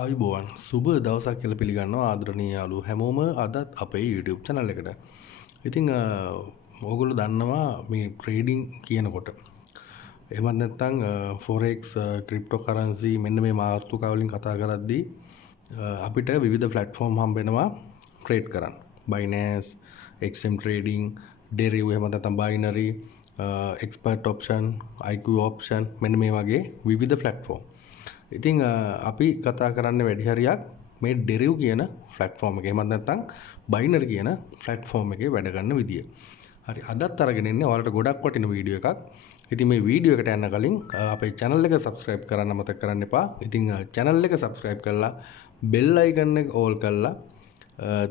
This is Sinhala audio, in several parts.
ආයුබෝවන් සුබ දවසක් කියලා පිළිගන්නවා ආදරණීය යාළුවෝ හැමෝම අදත් අපේ YouTube channel එකට. ඉතින් ඕගොල්ලෝ දන්නවා මේ ට්‍රේඩින් කියනකොට එහෙමත් නැත්නම් forex cryptocurrency මෙන්න මේ මාතෘකාව වලින් කතා කරද්දී අපිට විවිධ platform හම්බ වෙනවා ට්‍රේඩ් කරන්න. Binance, XM trading, Deriv එහෙම නැත්නම් binary, expert option, IQ option මෙන්න මේ වගේ විවිධ platform. ඉතින් අපි කතා කරන්නේ වැඩි හරියක් මේ Deriv කියන platform එකේ එහෙම නැත්නම් binary කියන platform එකේ වැඩ ගන්න විදිය. හරි අදත් අරගෙන ඉන්නේ ඔයාලට ගොඩක් වටින වීඩියෝ එකක්. ඉතින් මේ වීඩියෝ එකට යන්න කලින් අපේ channel එක subscribe කරන්න මතක කරන්න එපා. ඉතින් channel එක subscribe කරලා bell icon එක all කරලා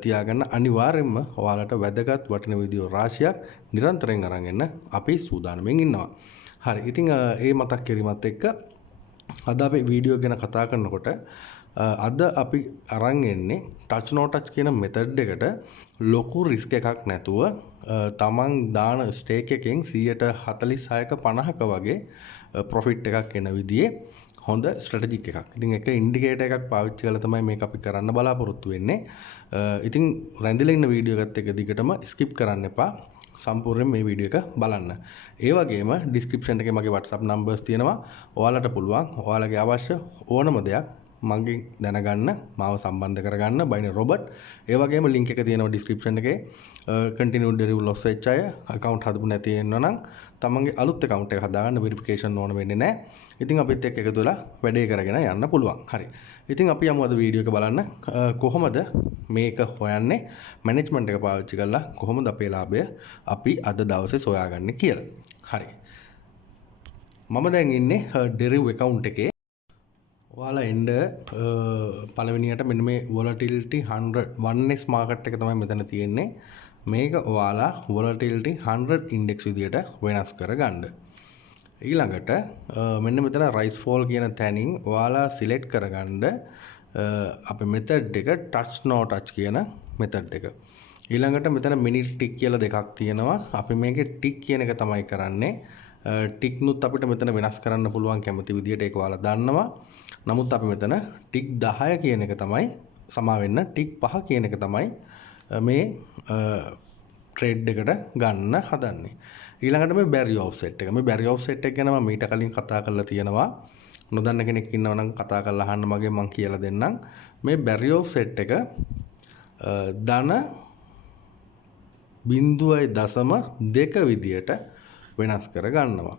තියාගන්න අනිවාර්යෙන්ම ඔයාලට වැදගත් වටින වීඩියෝ රාශියක් නිරන්තරයෙන් අරන් එන්න අපි සූදානම්ෙන් ඉන්නවා. හරි ඉතින් ඒ මතක් කිරීමත් එක්ක අද අපි වීඩියෝ ගැන කතා කරනකොට අද අපි අරන් එන්නේ ටච් නෝ ටච් කියන මෙතඩ් එකට ලොකු රිස්ක් එකක් නැතුව තමන් දාන ස්ටේක් එකෙන් 146ක 50ක වගේ ප්‍රොෆිට් එකක් එන විදිහේ හොඳ ස්ට්‍රැටජික් එකක්. ඉතින් එක ඉන්ඩිකේටර් එකක් පාවිච්චි කරලා තමයි මේක අපි කරන්න බලාපොරොත්තු වෙන්නේ. ඉතින් රැඳිලා ඉන්න වීඩියෝ එකත් එක දිගටම ස්කිප් කරන්න එපා. සම්පූර්ණයෙන් මේ වීඩියෝ එක බලන්න. ඒ වගේම ඩිස්ක්‍රිප්ෂන් එකේ මගේ WhatsApp numbers තියෙනවා. ඔයාලට පුළුවන් ඔයාලගේ අවශ්‍ය ඕනම දෙයක් මගෙන් දැනගන්න, මාව සම්බන්ධ කරගන්න බයිනරි රොබට්. ඒ වගේම link එක තියෙනවා description එකේ. continue Deriv loss වෙච්ච අය account හදපු නැති වෙනවා නම් තමන්ගේ අලුත් account එක හදාගන්න verification ඕන වෙන්නේ නැහැ. ඉතින් අපිත් එක්ක එකතු වෙලා වැඩේ කරගෙන යන්න පුළුවන්. හරි. ඉතින් අපි යමු අද වීඩියෝ එක බලන්න කොහොමද මේක හොයන්නේ මැනේජ්මන්ට් එක පාවිච්චි කරලා කොහොමද අපේ ලාභය අපි අද දවසේ සොයාගන්නේ කියලා. හරි. මම දැන් ඉන්නේ Deriv account එකේ. ඔයාලා එන්න පළවෙනියට මෙන්න මේ volatility 100 1x market එක තමයි මෙතන තියෙන්නේ. මේක ඔයාලා volatility 100 index විදියට වෙනස් කරගන්න. ඊළඟට මෙන්න මෙතන rise fall කියන තැනින් ඔයාලා select කරගන්න අපේ method එක touch no touch කියන method එක. ඊළඟට මෙතන minute tick කියලා දෙකක් තියෙනවා. අපි මේකේ tick කියන එක තමයි කරන්නේ. tick නුත් අපිට මෙතන වෙනස් කරන්න පුළුවන් කැමති විදියට ඒක ඔයාලා දන්නවා. නමුත් අපි මෙතන tick 10 කියන එක තමයි සමා වෙන්න tick 5 කියන එක තමයි මේ ට්‍රේඩ් එකට ගන්න හදන්නේ. ඊළඟට මේ barrier offset එක. මේ barrier offset එක ගැන මම මීට කලින් කතා කරලා තියෙනවා. නොදන්න කෙනෙක් ඉන්නවා නම් කතා කරලා අහන්න මගෙන් මම කියලා දෙන්නම්. මේ barrier offset එක ධන 0.2 විදියට වෙනස් කර ගන්නවා.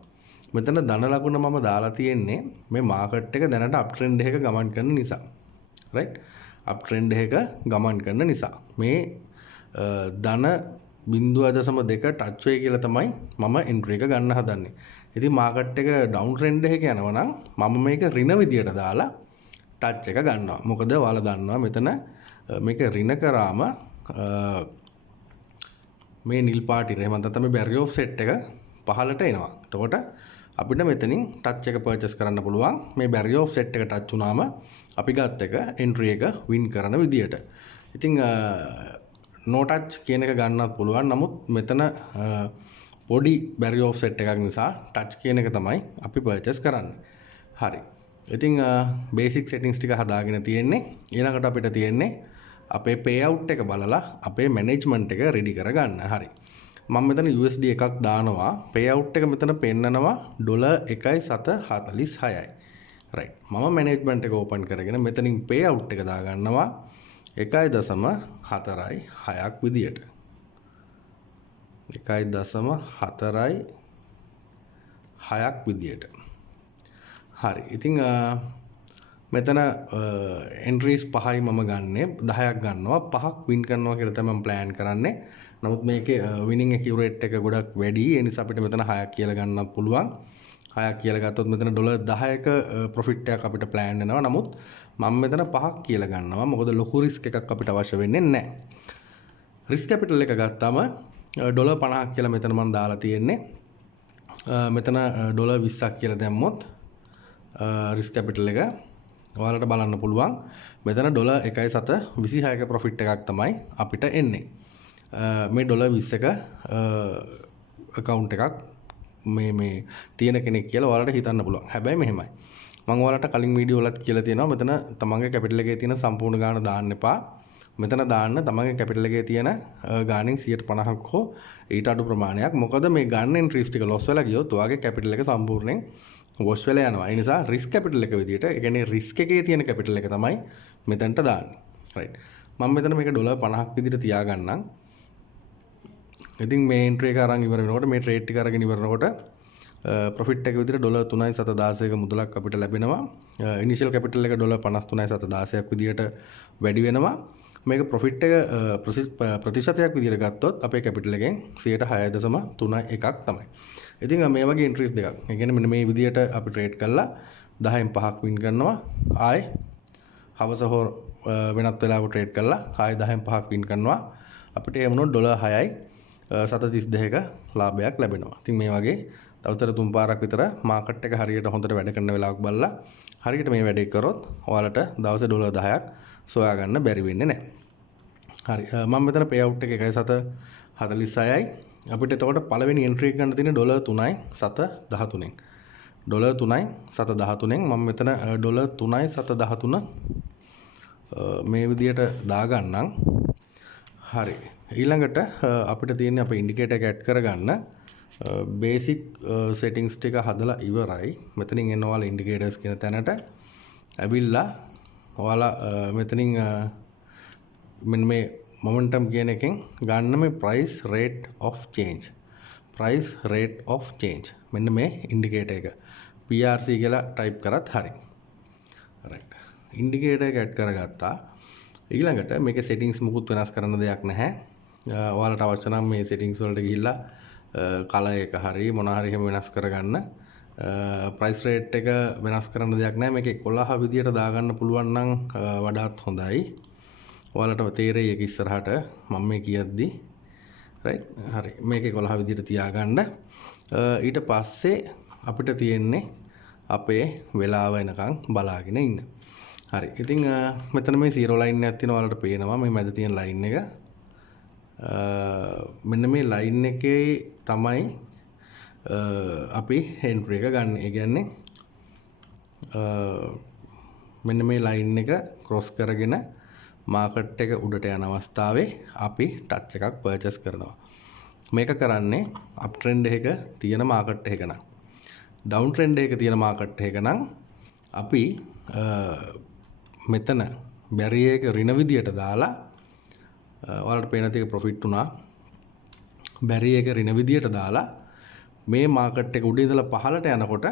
මෙතන ධන ලකුණ මම දාලා තියෙන්නේ මේ මාකට් එක දැනට අප් ට්‍රෙන්ඩ් එකක ගමන් කරන නිසා. රයිට්? අප් ට්‍රෙන්ඩ් එකක ගමන් කරන නිසා. මේ ධන 0.2 ටච් වෙයි කියලා තමයි මම එන්ට්‍රි එක ගන්න හදන්නේ. ඉතින් මාකට් එක ඩවුන් ට්‍රෙන්ඩ් එකක යනවා නම් මම මේක ඍණ විදියට දාලා ටච් එක ගන්නවා. මොකද ඔයාලා දන්නවා මෙතන මේක ඍණ කරාම මේ නිල් පාටිර එහෙම නැත්නම් මේ barrier offset එක පහළට එනවා. එතකොට අපිට මෙතනින් ටච් එක පර්චේස් කරන්න පුළුවන්. මේ barrier offset එක ටච් වුණාම අපි ගත් එක එන්ට්‍රි එක වින් කරන විදියට. ඉතින් no touch කියන එක ගන්නත් පුළුවන්. නමුත් මෙතන පොඩි barrier offset එකක් නිසා touch කියන එක තමයි අපි පර්චේස් කරන්නේ. හරි. ඉතින් basic settings ටික හදාගෙන තියෙන්නේ. ඊළඟට අපිට තියෙන්නේ අපේ payout එක බලලා අපේ management එක ready කරගන්න. හරි. මම මෙතන USD එකක් දානවා. payout එක මෙතන පෙන්නනවා $1.746යි. right. මම management එක open කරගෙන මෙතනින් payout එක දාගන්නවා 1.46ක් විදියට. 1.46ක් විදියට. හරි. ඉතින් මෙතන entries 5යි මම ගන්නෙ 10ක් ගන්නවා 5ක් win කරනවා කියලා තමයි මම plan කරන්නේ. නමුත් මේකේ winning accurate එක ගොඩක් වැඩි. ඒ නිසා අපිට මෙතන 6ක් කියලා ගන්නත් පුළුවන්. 6ක් කියලා ගත්තොත් මෙතන $10ක profit එකක් අපිට plan වෙනවා. නමුත් මම මෙතන 5ක් කියලා ගන්නවා. මොකද ලොකු risk එකක් අපිට අවශ්‍ය වෙන්නේ නැහැ. risk capital එක ගත්තාම $50ක් කියලා මෙතන මම දාලා තියෙන්නේ. මෙතන $20ක් කියලා දැම්මොත් risk capital එක ඔයාලට බලන්න පුළුවන්. මෙතන $1.726ක profit එකක් තමයි අපිට එන්නේ. මේ $20ක account එකක් මේ තියෙන කෙනෙක් කියලා ඔයාලට හිතන්න පුළුවන්. හැබැයි මෙහෙමයි. මම ඔයාලට කලින් වීඩියෝ වලත් කියලා තියෙනවා මෙතන තමන්ගේ කැපිටල් එකේ තියෙන සම්පූර්ණ ගාණ දාන්න එපා. මෙතන දාන්න තමන්ගේ කැපිටල් එකේ තියෙන ගාණෙන් 150ක් හෝ ඊට අඩු ප්‍රමාණයක්. මොකද මේ ගන්න එන්ට්‍රීස් ටික ලොස් වෙලා ගියොත් ඔයාගේ කැපිටල් එක සම්පූර්ණයෙන් වොෂ් වෙලා යනවා. ඒ නිසා රිස්ක් කැපිටල් එක විදියට, ඒ කියන්නේ රිස්ක් එකේ තියෙන කැපිටල් එක තමයි මෙතනට දාන්නේ. රයිට්. මම මෙතන මේක ඩොලර් 50ක් විදියට තියාගන්නම්. ඉතින් මේ එන්ට්‍රි එක අරන් ඉවර වෙනකොට මේ ට්‍රේඩ් ටික අරගෙන ඉවර වෙනකොට ප්‍රොෆිට් එක විදියට ඩොලර් 3.716ක මුදලක් අපිට ලැබෙනවා. ඉනිෂියල් කැපිටල් එක ඩොලර් 53.716ක් විදියට වැඩි වෙනවා. මේක ප්‍රොෆිට් එක ප්‍රතිශතයක් විදියට ගත්තොත් අපේ කැපිටල් එකෙන් 6.31ක් තමයි. ඉතින් මේ වගේ එන්ට්‍රීස් දෙකක්. ඒ කියන්නේ මෙන්න මේ විදියට අපි ට්‍රේඩ් කළා 10න් 5ක් වින් කරනවා. ආයේ හවස හෝ වෙනත් වෙලාවක ට්‍රේඩ් කළා ආයේ 10න් 5ක් වින් කරනවා. අපිට ඒ වුණොත් ඩොලර් 6යි 7.32ක ලාභයක් ලැබෙනවා. ඉතින් මේ වගේ දවසට 3 පාරක් විතර මාකට් එක හරියට හොඳට වැඩ කරන වෙලාවක බලලා හරියට මේ වැඩේ කරොත් ඔයාලට දවසේ ඩොලර් 10ක් සොයා ගන්න බැරි වෙන්නේ නැහැ. හරි. මම මෙතන පේ අවුට් එක 1.46යි. අපිට එතකොට පළවෙනි එන්ට්‍රි එක ගන්න තියෙන්නේ ඩොලර් 3.713න්. ඩොලර් 3.713න් මම මෙතන ඩොලර් 3.713 මේ විදියට දාගන්නම්. හරි. ඊළඟට අපිට තියෙන්නේ අපේ ඉන්ඩිකේටර් එක ඇඩ් කරගන්න බේසික් සෙටින්ග්ස් ටික හදලා ඉවරයි. මෙතනින් එන්න ඔයාලා ඉන්ඩිකේටර්ස් කියන තැනට ඇවිල්ලා ඔයාලා මෙතනින් මෙන්න මේ මොමන්ටම් කියන එකෙන් ගන්න මේ price rate of change. price rate of change. මෙන්න මේ ඉන්ඩිකේටර් එක PRC කියලා ටයිප් කරත් හරි. right. ඉන්ඩිකේටර් එක ඇඩ් කරගත්තා. ඊළඟට මේකේ settings මුකුත් වෙනස් කරන්න දෙයක් නැහැ. ඔයාලට අවශ්‍ය නම් මේ settings වලට ගිහිල්ලා කලර් එක හරි මොන හරි එහෙම වෙනස් කරගන්න. price rate එක වෙනස් කරන්න දෙයක් නැහැ. මේක 11 විදියට දාගන්න පුළුවන් නම් වඩාත් හොඳයි. ඔයාලට තේරෙයි ඒක ඉස්සරහට මම මේ කියද්දි. right. හරි. මේක 11 විදියට තියාගන්න. ඊට පස්සේ අපිට තියෙන්නේ අපේ වෙලාව එනකන් බලාගෙන ඉන්න. හරි. ඉතින් මෙතන මේ 0 ලයින් එකක් තියෙනවා ඔයාලට පේනවා මේ මැද තියෙන ලයින් එක. මෙන්න මේ ලයින් එකේ තමයි අපි එන්ට්‍රි එක ගන්න. ඒ කියන්නේ මෙන්න මේ ලයින් එක ක්‍රොස් කරගෙන මාකට් එක උඩට යන අවස්ථාවේ අපි ටච් එකක් පර්චේස් කරනවා. මේක කරන්නේ අප් ට්‍රෙන්ඩ් එකක තියෙන මාකට් එකක නම්. ඩවුන් ට්‍රෙන්ඩ් එකක තියෙන මාකට් එකක නම් අපි මෙතන බැරියර් එක ඍණ විදියට දාලා ඔයාලට පේන ටික ප්‍රොෆිට් උනා. බැරියර් එක ඍණ විදියට දාලා මේ මාකට් එක උඩ ඉඳලා පහළට යනකොට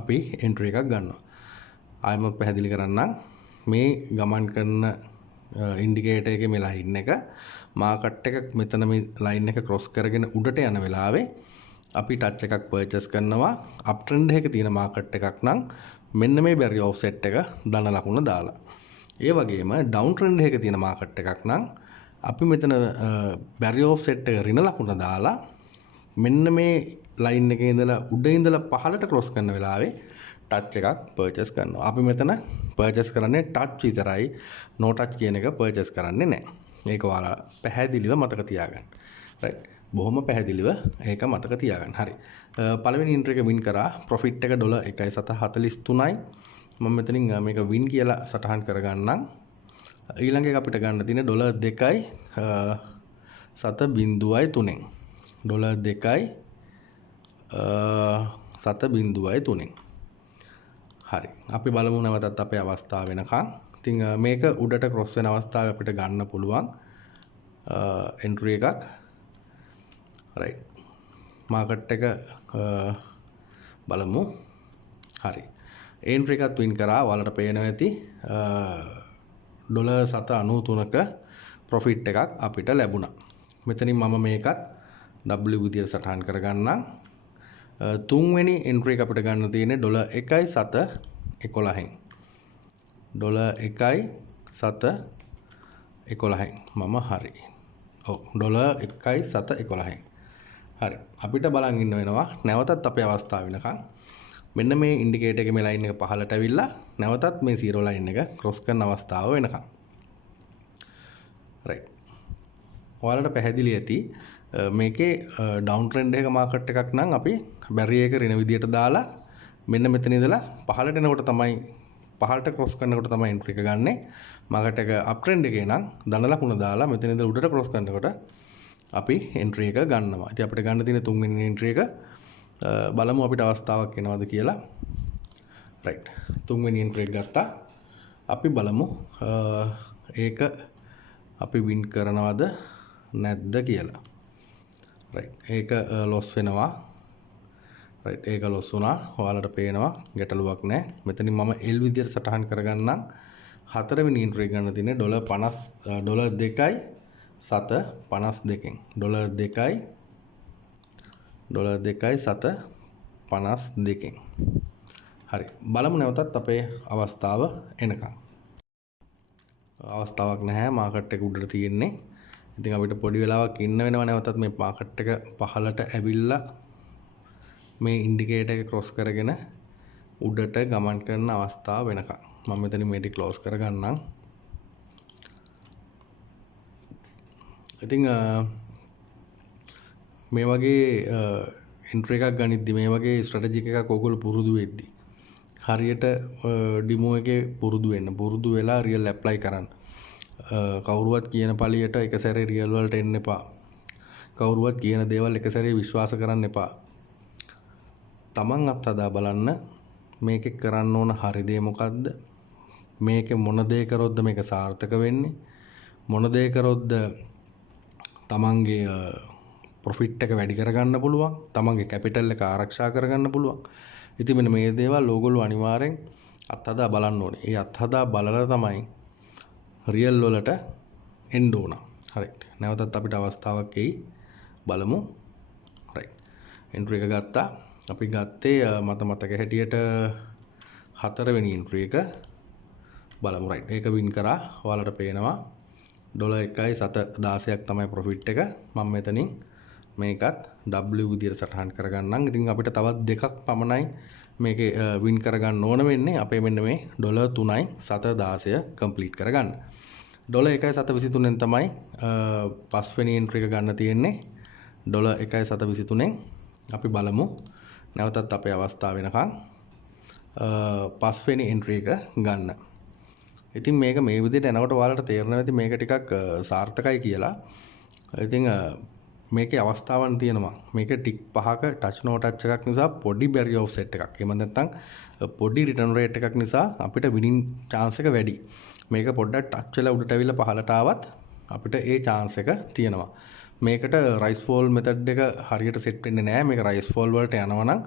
අපි එන්ට්‍රි එකක් ගන්නවා. ආයෙම පැහැදිලි කරන්නම් මේ ගමන් කරන ඉන්ඩිකේටර් එකේ මේ ලයින් එක මාකට් එක මෙතන මේ ලයින් එක ක්‍රොස් කරගෙන උඩට යන වෙලාවේ අපි ටච් එකක් පර්චේස් කරනවා. අප් ට්‍රෙන්ඩ් එකක තියෙන මාකට් එකක් නම් මෙන්න මේ බැරියර් ඔෆ්සෙට් එක ධන ලකුණ දාලා. ඒ වගේම ඩවුන් ට්‍රෙන්ඩ් එකක තියෙන මාකට් එකක් නම් අපි මෙතන බැරියර් ඔෆ්සෙට් එක ඍණ ලකුණ දාලා මෙන්න මේ ලයින් එකේ ඉඳලා උඩ ඉඳලා පහළට ක්‍රොස් කරන වෙලාවේ ටච් එකක් පර්චේස් කරනවා. අපි මෙතන පර්චේස් කරන්නේ ටච් විතරයි, නෝ ටච් කියන එක පර්චේස් කරන්නේ නැහැ. ඒක ඔයාලා පැහැදිලිව මතක තියාගන්න. රයිට්. බොහොම පැහැදිලිව ඒක මතක තියාගන්න. හරි. පළවෙනි එන්ට්‍රි එක වින් කරා. ප්‍රොෆිට් එක ඩොලර් 1.743යි. මම මෙතනින් මේක වින් කියලා සටහන් කරගන්නම්. ඊළඟ එක අපිට ගන්න තියෙන්නේ ඩොලර් 2.703න්. ඩොලර් 2.703න්. හරි. අපි බලමු නැවතත් අපේ අවස්ථාව වෙනකන්. ඉතින් මේක උඩට ක්‍රොස් වෙන අවස්ථාවේ අපිට ගන්න පුළුවන් එන්ට්‍රි එකක්. right. මාකට් එක බලමු. හරි. එන්ට්‍රි එකත් වින් කරා. ඔයාලට පේනවා ඇති ඩොලර් 7.93ක ප්‍රොෆිට් එකක් අපිට ලැබුණා. මෙතනින් මම මේකත් W විදියට සටහන් කරගන්නම්. තුන්වෙනි එන්ට්‍රි එක අපිට ගන්න තියෙන්නේ ඩොලර් 1.711න්. ඩොලර් 1.711න්. මම හරි. ඔව් ඩොලර් 1.711න්. හරි. අපිට බලන් ඉන්න වෙනවා නැවතත් අපේ අවස්ථාව වෙනකන්. මෙන්න මේ ඉන්ඩිකේටර් එකේ මේ ලයින් එක පහළට ඇවිල්ලා නැවතත් මේ 0 ලයින් එක ක්‍රොස් කරන අවස්ථාව වෙනකන්. right. ඔයාලට පැහැදිලි ඇති මේකේ ඩවුන් ට්‍රෙන්ඩ් එක මාකට් එකක් නම් අපි බැරියර් එක ඍණ විදියට දාලා මෙන්න මෙතන ඉඳලා පහළට එනකොට තමයි පහළට ක්‍රොස් කරනකොට තමයි එන්ට්‍රි එක ගන්නෙ. මාකට් එක අප් ට්‍රෙන්ඩ් එකේ නම් දන ලකුණ දාලා මෙතන ඉඳලා උඩට ක්‍රොස් කරනකොට අපි එන්ට්‍රි එක ගන්නවා. ඉතින් අපිට ගන්න තියෙන තුන්වෙනි එන්ට්‍රි එක බලමු අපිට අවස්ථාවක් එනවද කියලා. රයිට්. තුන්වෙනි එන්ට්‍රි එක ගත්තා. අපි බලමු ඒක අපි වින් කරනවද නැද්ද කියලා. රයිට්. ඒක ලොස් වෙනවා. රයිට්. ඒක ලොස් වුණා. ඔයාලට පේනවා ගැටලුවක් නැහැ. මෙතනින් මම L විදියට සටහන් කරගන්නම්. හතරවෙනි එන්ට්‍රි එක ගන්න තියෙන්නේ $2.52 $2.52 හරි. බලමු නැවතත් අපේ අවස්ථාව එනකම්. අවස්ථාවක් නැහැ. මාකට් එක උඩට තියෙන්නේ. ඉතින් අපිට පොඩි වෙලාවක් ඉන්න වෙනවා නැවතත් මේ මාකට් එක පහළට ඇවිල්ලා මේ ඉන්ඩිකේටර් එක ක්‍රොස් කරගෙන උඩට ගමන් කරන අවස්ථාව වෙනකම්. මම මෙතන මේක ක්ලෝස් කරගන්නම්. ඉතින් මේ වගේ එන්ට්‍රි එකක් ගනිද්දි මේ වගේ ස්ට්‍රැටජික් එකක් ඔයගොල්ලෝ පුරුදු වෙද්දි හරියට ඩිමෝ එකේ පුරුදු වෙලා රියල් ඇප්ලයි කරන්න. කවුරුවත් කියන පළියට එක සැරේ රියල් වලට එන්න එපා. කවුරුවත් කියන දේවල් එක සැරේ විශ්වාස කරන්න එපා. තමන් අත්හදා බලන්න මේකේ කරන්න ඕන හරි දේ මොකද්ද? මේකේ මොන දේ කරොත්ද මේක සාර්ථක වෙන්නේ? මොන දේ කරොත්ද තමන්ගේ ප්‍රොෆිට් එක වැඩි කරගන්න පුළුවන්? තමන්ගේ කැපිටල් එක ආරක්ෂා කරගන්න පුළුවන්? ඉතින් මෙන්න මේ දේවල් ඕගොල්ලෝ අනිවාර්යෙන් අත්හදා බලන්න ඕනේ. ඒ අත්හදා බලලා තමයි රියල් වලට එන්න ඕන. හරියට. නැවතත් අපිට අවස්ථාවක් එයි. බලමු. රයිට්. එන්ට්‍රි එක ගත්තා. අපි ගත්තේ මතක හැටියට හතරවෙනි එන්ට්‍රි එක. බලමු. රයිට්. ඒක වින් කරා. ඔයාලට පේනවා $1.16ක් තමයි ප්‍රොෆිට් එක. මම මෙතනින් මේකත් W විදියට සටහන් කරගන්නම්. ඉතින් අපිට තවත් දෙකක් පමණයි මේකේ වින් කරගන්න ඕන වෙන්නේ. අපේ මෙන්න මේ $3.716 කම්ප්ලීට් කරගන්න. $1.723න් තමයි පස්වෙනි එන්ට්‍රි එක ගන්න තියෙන්නේ. $1.723න් අපි බලමු. නැවතත් අපේ අවස්ථාව වෙනකන් පස්වෙනි එන්ට්‍රි එක ගන්න. ඉතින් මේක මේ විදිහට එනකොට ඔයාලට තේරෙනවා ඇති මේක ටිකක් සාර්ථකයි කියලා. ඉතින් මේකේ අවස්ථාවන් තියෙනවා. මේක ටික් 5ක ටච් නෝ ටච් එකක් නිසා පොඩි බැරි ඔෆ්සෙට් එකක්. එහෙම නැත්නම් පොඩි රිටර්න් රේට් එකක් නිසා අපිට විනින් chance එක වැඩි. මේක පොඩ්ඩක් ටච් වෙලා උඩට ඇවිල්ලා පහළට ආවත් අපිට ඒ chance එක තියෙනවා. මේකට රයිස් ෆෝල් මෙතඩ් එක හරියට සෙට් වෙන්නේ නැහැ. මේක රයිස් ෆෝල් වලට යනවා නම්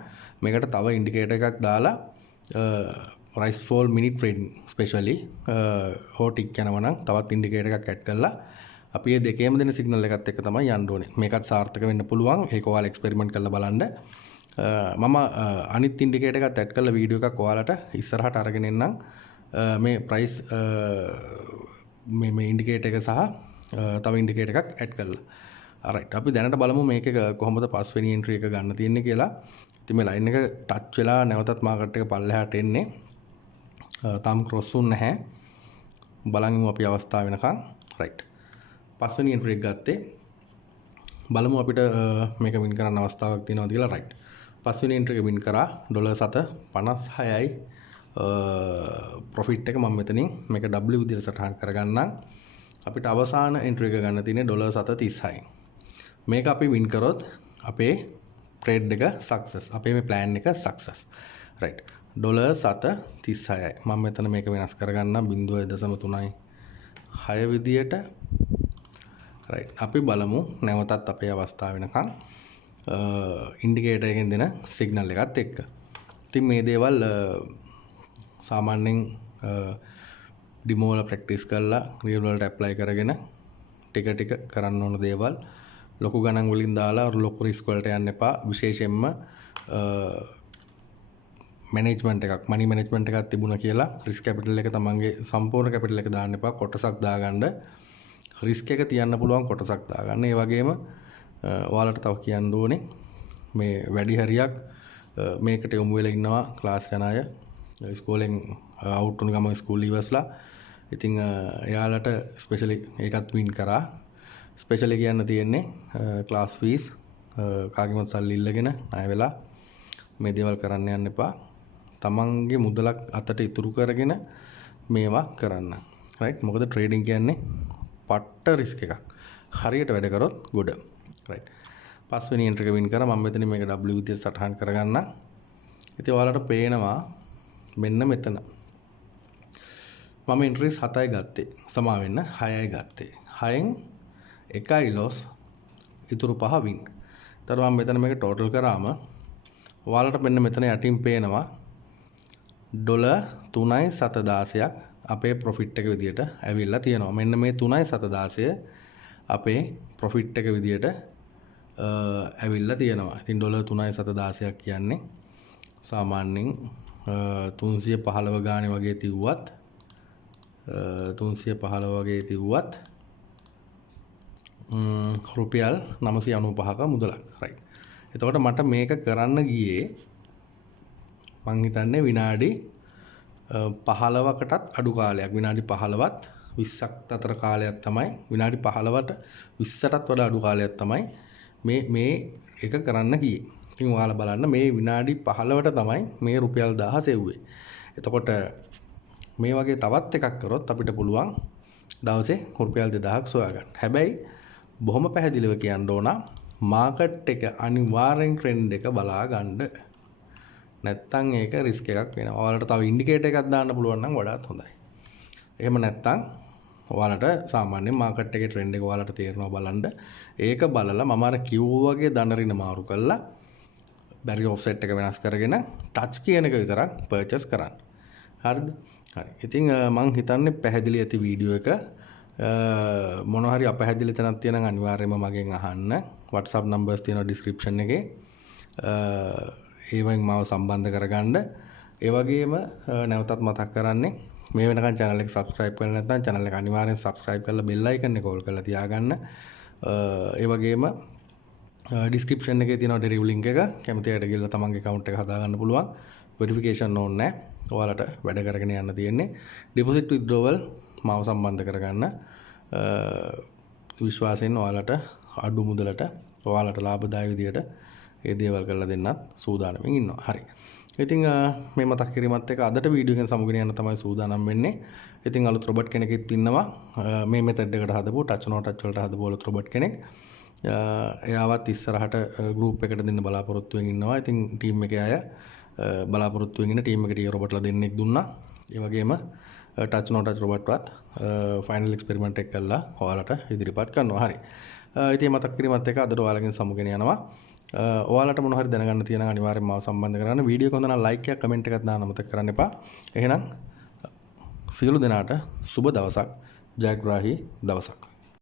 මේකට තව ඉන්ඩිකේටර් එකක් දාලා rise fall minute trading specially හෝටික් යනවා නම් තවත් ඉන්ඩිකේටර් එකක් ඇඩ් කරලා අපි මේ දෙකේම දෙන සිග්නල් එකත් එක්ක තමයි යන්න ඕනේ. මේකත් සාර්ථක වෙන්න පුළුවන්. ඒක ඔයාලා එක්ස්පෙරිමන්ට් කරලා බලන්න. මම අනිත් ඉන්ඩිකේටර් එකත් ඇඩ් කරලා වීඩියෝ එකක් ඔයාලට ඉස්සරහට අරගෙන එන්නම්. මේ ප්‍රයිස් මේ ඉන්ඩිකේටර් එක සහ තව ඉන්ඩිකේටර් එකක් ඇඩ් කරලා. alright අපි දැනට බලමු මේක කොහොමද පස්වෙනි එන්ට්‍රි එක ගන්න තියෙන්නේ කියලා. ඉතින් මේ ලයින් එක ටච් වෙලා නැවතත් මාකට් එක පල්ලෙහාට එන්නේ. තාම ක්‍රොස් වුන්නේ නැහැ. බලමු අපි අවස්ථාව වෙනකන්. right. පස්වෙනි එන්ට්‍රි එක ගත්තේ. බලමු අපිට මේක වින් කරන්න අවස්ථාවක් තියෙනවද කියලා. right. පස්වෙනි එන්ට්‍රි එක වින් කරා $7.56යි ප්‍රොෆිට් එක මම මෙතනින් මේක W විදිහට සටහන් කරගන්නම්. අපිට අවසාන එන්ට්‍රි එක ගන්න තියෙන්නේ $7.30යි. මේක අපි වින් කරොත් අපේ ට්‍රේඩ් එක සක්සස්. අපේ මේ ප්ලෑන් එක සක්සස්. right. $7.36යි. මම මෙතන මේක වෙනස් කරගන්නම් 0.36 විදියට. right. අපි බලමු නැවතත් අපේ අවස්ථාව වෙනකන් ඉන්ඩිකේටර් එකෙන් දෙන සිග්නල් එකත් එක්ක. ඉතින් මේ දේවල් සාමාන්‍යයෙන් ඩිමෝ වල ප්‍රැක්ටිස් කරලා රියල් වලට ඇප්ලයි කරගෙන ටික ටික කරන්න ඕන දේවල්. ලොකු ගණන් වලින් දාලා ලොකු රිස්ක් වලට යන්න එපා. විශේෂයෙන්ම මැනේජ්මන්ට් එකක් මනි මැනේජ්මන්ට් එකක් තිබුණා කියලා රිස්ක් කැපිටල් එක තමන්ගේ සම්පූර්ණ කැපිටල් එක දාන්න එපා. කොටසක් දාගන්න. රිස්ක් එක තියන්න පුළුවන් කොටසක් දාගන්න. ඒ වගේම ඔයාලට තව කියන්න ඕනේ මේ වැඩි හරියක් මේකට යොමු වෙලා ඉන්නවා ක්ලාස් යන අය. ඉස්කෝලෙන් අවුට් වුණ ගම ස්කූල් ඉවස්ලා. ඉතින් එයාලට ස්පෙෂලි ඒකත් වින් කරා. ස්පෙෂලි කියන්න තියෙන්නේ ක්ලාස් ෆීස් කාගෙමත් සල්ලි ඉල්ලගෙන ණය වෙලා මේ දේවල් කරන්න යන්න එපා. තමන්ගේ මුදලක් අතට ඉතුරු කරගෙන මේවා කරන්න. රයිට්. මොකද ට්‍රේඩින් කියන්නේ පට්ට රිස්ක් එකක්. හරියට වැඩ කරොත් ගොඩ. රයිට්. පස්වෙනි එන්ට්‍රි එක වින් කරා. මම මෙතන මේක W විදියට සටහන් කරගන්න. ඉතින් ඔයාලට පේනවා මෙන්න මෙතන. මම එන්ට්‍රීස් 7යි ගත්තේ. සමා වෙන්න 6යි ගත්තේ. 6න් 1යි ලොස්. ඉතුරු 5 වින්. ඊට මම මෙතන මේක ටෝටල් කරාම ඔයාලට මෙන්න මෙතන යටින් පේනවා $3.716ක් අපේ ප්‍රොෆිට් එක විදියට ඇවිල්ලා තියෙනවා. මෙන්න මේ 3.716 අපේ ප්‍රොෆිට් එක විදියට ඇවිල්ලා තියෙනවා. ඉතින් $3.716ක් කියන්නේ සාමාන්‍යයෙන් 315 ගානේ වගේ තිව්වත් 315 වගේ තිව්වත් රුපියල් 995ක මුදලක්. රයිට්. එතකොට මට මේක කරන්න ගියේ මං හිතන්නේ විනාඩි 15කටත් අඩු කාලයක්. විනාඩි 15ත් 20ක් අතර කාලයක් තමයි. විනාඩි 15ට 20ටත් වඩා අඩු කාලයක් තමයි මේ එක කරන්න ගියේ. ඉතින් ඔයාලා බලන්න මේ විනාඩි 15ට තමයි මේ රුපියල් 1000 සෙව්වේ. එතකොට මේ වගේ තවත් එකක් කරොත් අපිට පුළුවන් දවසේ රුපියල් 2000ක් සොයා ගන්න. හැබැයි බොහොම පැහැදිලිව කියන්න ඕන මාකට් එක අනිවාර්යෙන් ට්‍රෙන්ඩ් එක බලා ගන්න. නැත්තම් ඒක රිස්ක් එකක් වෙනවා. ඔයාලට තව ඉන්ඩිකේටර් එකක් දාන්න පුළුවන් නම් වඩාත් හොඳයි. එහෙම නැත්තම් ඔයාලට සාමාන්‍යයෙන් මාකට් එකේ ට්‍රෙන්ඩ් එක ඔයාලට තේරෙනවා බලන්න. ඒක බලලා මම අර කිව්වා වගේ දනරින මාරු කරලා බැරි ඔෆ්සෙට් එක වෙනස් කරගෙන ටච් කියන එක විතරක් පර්චේස් කරන්න. හරිද? හරි. ඉතින් මං හිතන්නේ පැහැදිලි ඇති වීඩියෝ එක. මොන හරි අපැහැදිලි තැනක් තියෙනම් අනිවාර්යයෙන්ම මගෙන් අහන්න. WhatsApp numbers තියෙනවා description එකේ. ඒවෙන් මාව සම්බන්ධ කරගන්න. ඒ වගේම නැවතත් මතක් කරන්නේ මේ වෙනකන් channel එක subscribe කරලා නැත්නම් channel එක අනිවාර්යෙන් subscribe කරලා bell icon එක all කරලා තියාගන්න. ඒ වගේම description එකේ තියෙනවා Deriv link එක. කැමති අයට ගිහලා තමන්ගේ account එක හදාගන්න පුළුවන්. verification ඕනේ නැහැ. ඔයාලට වැඩ කරගෙන යන්න තියෙන්නේ. deposit withdrawal මාව සම්බන්ධ කරගන්න. විශ්වාසයෙන් ඔයාලට අඩු මුදලට ඔයාලට ලාභදායක විදියට ඒ දේවල් කරලා දෙන්නත් සූදානම්ෙන් ඉන්නවා. හරි. ඉතින් මේ මතක් කිරීමත් එක්ක අදට වීඩියෝ එකෙන් සමුගෙන යන්න තමයි සූදානම් වෙන්නේ. ඉතින් අලුත් රොබට් කෙනෙක්ත් ඉන්නවා. මේ මෙතඩ් එකට හදපු ටච් වලට හදපු අලුත් රොබට් කෙනෙක්. එයාවත් ඉස්සරහට ගෲප් එකට දෙන්න බලාපොරොත්තු වෙමින් ඉන්නවා. ඉතින් ටීම් එකේ අය බලාපොරොත්තු වෙමින් ඉන්න ටීම් එකට ඊ රොබට්ලා දෙන්නෙක් දුන්නා. ඒ වගේම ටච් රොබට්වත් ෆයිනල් එක්ස්පෙරිමන්ට් එක කරලා ඔයාලට ඉදිරිපත් කරනවා. හරි. ඉතින් මතක් කිරීමත් එක්ක අදට ඔයාලගෙන් සමුගෙන යනවා. ඔයාලට මොන හරි දැනගන්න තියෙන අනිවාර්යෙන්ම මාව සම්බන්ධ කරගන්න. වීඩියෝ එක හොඳ නම් ලයික් එකක් කමෙන්ට් එකක් දාන්න අමතක කරන්න එපා. එහෙනම් සියලු දෙනාට සුබ දවසක්. ජයග්‍රාහී දවසක්.